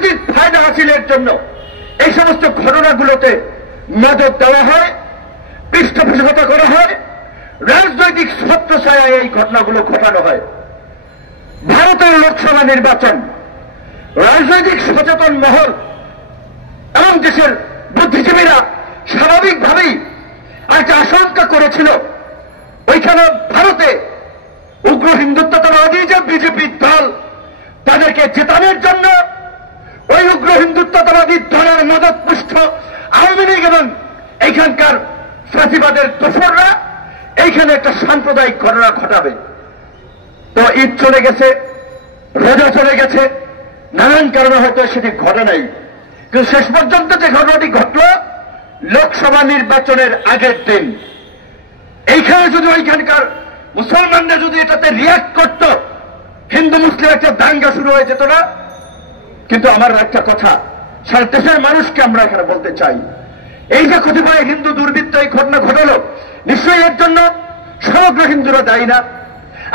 রাজনৈতিক ফায়দা হাসিলের জন্য এই সমস্ত ঘটনাগুলোতে নজর দেওয়া হয়, পৃষ্ঠপোষকতা করা হয়, রাজনৈতিক ছত্রছায়ায় এই ঘটনাগুলো ঘটানো হয়। ভারতের লোকসভা নির্বাচন রাজনৈতিক সচেতন মহল এবং দেশের বুদ্ধিজীবীরা স্বাভাবিকভাবেই একটা আশঙ্কা করেছিল ওইখানে ভারতে উগ্র হিন্দুত্ববাদী যে বিজেপি দল তাদেরকে জেতানোর জন্য ওই উগ্র হিন্দুত্ববাদী দলের মদতপুষ্ট আওয়ামী লীগ এবং এইখানকার ফ্যাসিবাদের দোসররা এইখানে একটা সাম্প্রদায়িক ঘটনা ঘটাবে। তো ঈদ চলে গেছে, রোজা চলে গেছে, নানান কারণে হয়তো সেটি ঘটে নাই, কিন্তু শেষ পর্যন্ত যে ঘটনাটি ঘটল লোকসভা নির্বাচনের আগের দিন, এইখানে যদি ওইখানকার মুসলমানরা যদি এটাতে রিয়াক্ট করত, হিন্দু মুসলিম একটা দাঙ্গা শুরু হয়ে যেত না। কিন্তু আমার একটা কথা সারা দেশের মানুষকে আমরা এখানে বলতে চাই, এই যে কতিপয় হিন্দু দুর্বৃত্ত এই ঘটনা ঘটল, নিশ্চয়ই এর জন্য সমগ্র হিন্দুরা দায়ী না,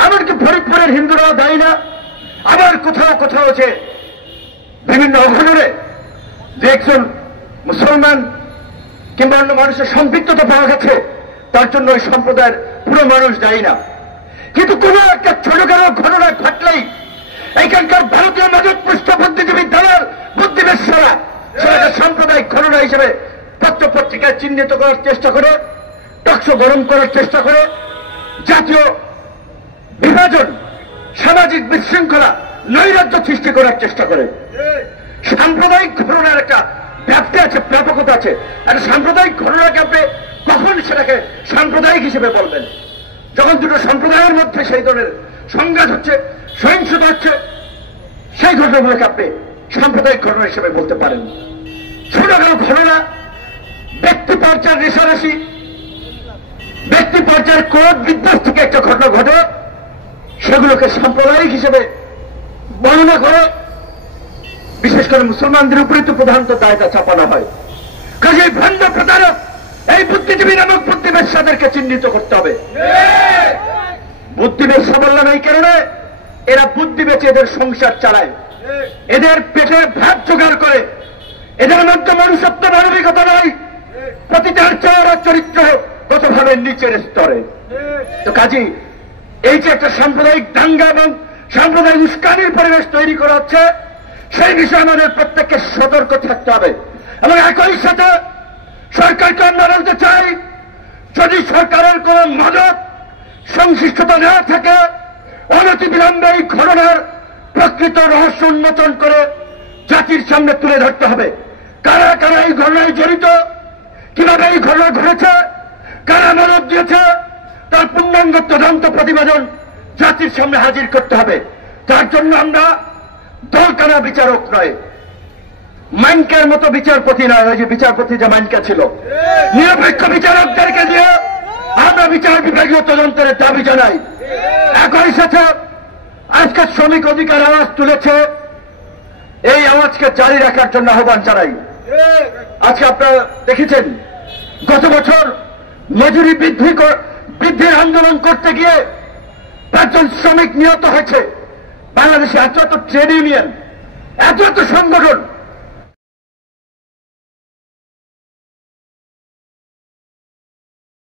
এমনকি ফরিদপুরের হিন্দুরাও দায়ী না। আবার কোথাও কোথাও যে বিভিন্ন অঘটনে যে একজন মুসলমান কিংবা অন্য মানুষের সম্পৃক্ততা পাওয়া গেছে, তার জন্য ওই সম্প্রদায়ের পুরো মানুষ দায়ী না। কিন্তু কোন একটা ছোটখাটো ঘটনা ঘটলেই এইখানকার ভারতীয় মদতপুষ্ট বুদ্ধিজীবী দলের বুদ্ধিবেশ্বরা সেটা সাম্প্রদায়িক ঘটনা হিসেবে পত্র পত্রিকায় চিহ্নিত করার চেষ্টা করে, টকশো গরম করার চেষ্টা করে, জাতীয় বিভাজন, সামাজিক বিশৃঙ্খলা, নৈরাজ্য সৃষ্টি করার চেষ্টা করে। সাম্প্রদায়িক ঘটনার একটা ব্যাপ্তি আছে, ব্যাপকতা আছে। একটা সাম্প্রদায়িক ঘটনাকে আপনি কখন সেটাকে সাম্প্রদায়িক হিসেবে বলবেন? যখন দুটো সম্প্রদায়ের মধ্যে সেই ধরনের সংঘাত হচ্ছে, সহিংসতা হচ্ছে, সেই ঘটনাগুলোকে আপনি সাম্প্রদায়িক ঘটনা হিসেবে বলতে পারেন। ছোটখাটো ঘটনা, ব্যক্তি পর্যায়ের রেশারেশি, ব্যক্তি পর্যায়ের ক্রোধ বিদ্বেষ থেকে একটা ঘটনা ঘটে, সেগুলোকে সাম্প্রদায়িক হিসেবে বর্ণনা করে বিশেষ করে মুসলমানদের উপরে তো প্রধানত দায়টা চাপানো হয়। কাজে ভণ্ড প্রতারক এই বুদ্ধিজীবী নামক বুদ্ধিবেশ্যাদেরকে চিহ্নিত করতে হবে। বুদ্ধিবেশ্যা বললাম এই কারণে, এরা বুদ্ধি বেচে এদের সংসার চালায়, এদের পেটের ভাত জোগাড় করে, এদের মধ্যে মনুষ্যত্ব মানবিকতা নয়, প্রতিটার চেহারা চরিত্র কতভাবে নিচের স্তরে। তো কাজী এই যে একটা সাম্প্রদায়িক দাঙ্গা এবং সাম্প্রদায়িক উস্কানির পরিবেশ তৈরি করা হচ্ছে, সেই বিষয়ে আমাদের প্রত্যেককে সতর্ক থাকতে হবে। এবং একই সাথে সরকারকে আমরা বলতে চাই, যদি সরকারের কোন মদত সংশ্লিষ্টতা না থাকে, অনতি বিলম্বে এই ঘটনার প্রকৃত রহস্য উন্মোচন করে জাতির সামনে তুলে ধরতে হবে। কারা কারা এই ঘটনায় জড়িত, কিভাবে এই ঘটনা ঘটেছে, কারা মদত দিয়েছে, তার পূর্ণাঙ্গ তদন্ত প্রতিবেদন জাতির সামনে হাজির করতে হবে। তার জন্য আমরা দলকানা বিচারক নয়, মাইনকার মতো বিচারপতি নয়, ওই যে বিচারপতি যে মাইনকা ছিল, নিরপেক্ষ বিচারকদেরকে দিয়ে আমরা বিচার বিভাগীয় তদন্তের দাবি জানাই। একই সাথে আজকে শ্রমিক অধিকার আওয়াজ তুলেছে, এই আওয়াজকে জারি রাখার জন্য আহ্বান জানাই। আজকে আপনারা দেখেছেন গত বছর মজুরি বৃদ্ধির আন্দোলন করতে গিয়ে 5 জন শ্রমিক নিহত হয়েছে। বাংলাদেশে এত এত ট্রেড ইউনিয়ন, এত এত সংগঠন